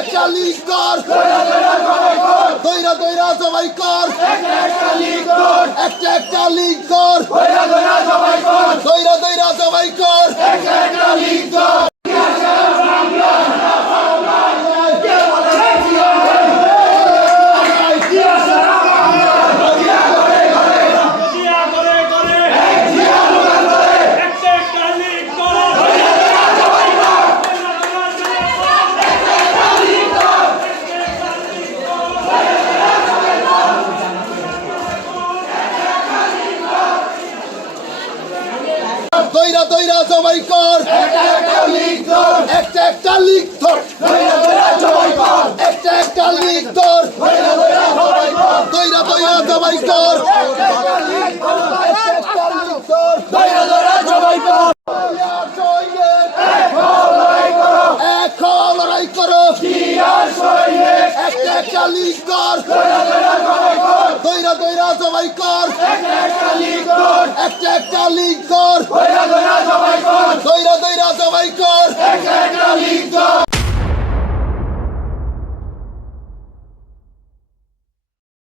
একটা কর। দৈরা দৈরা সবাই কর। একটা লিগ কর দইরা দইরা সবাই কর জিয়া করে করে একটা একটা লিগ করে দইরা দইরা সবাই কর। একটা একটা লিগ কর। একটা একটা লিগ কর। দইরা দইরা সবাই কর। এক লড়াই করো। একটা একটা কর দইরা কর। একটা একটা লিগ কর দইরা সবাই কর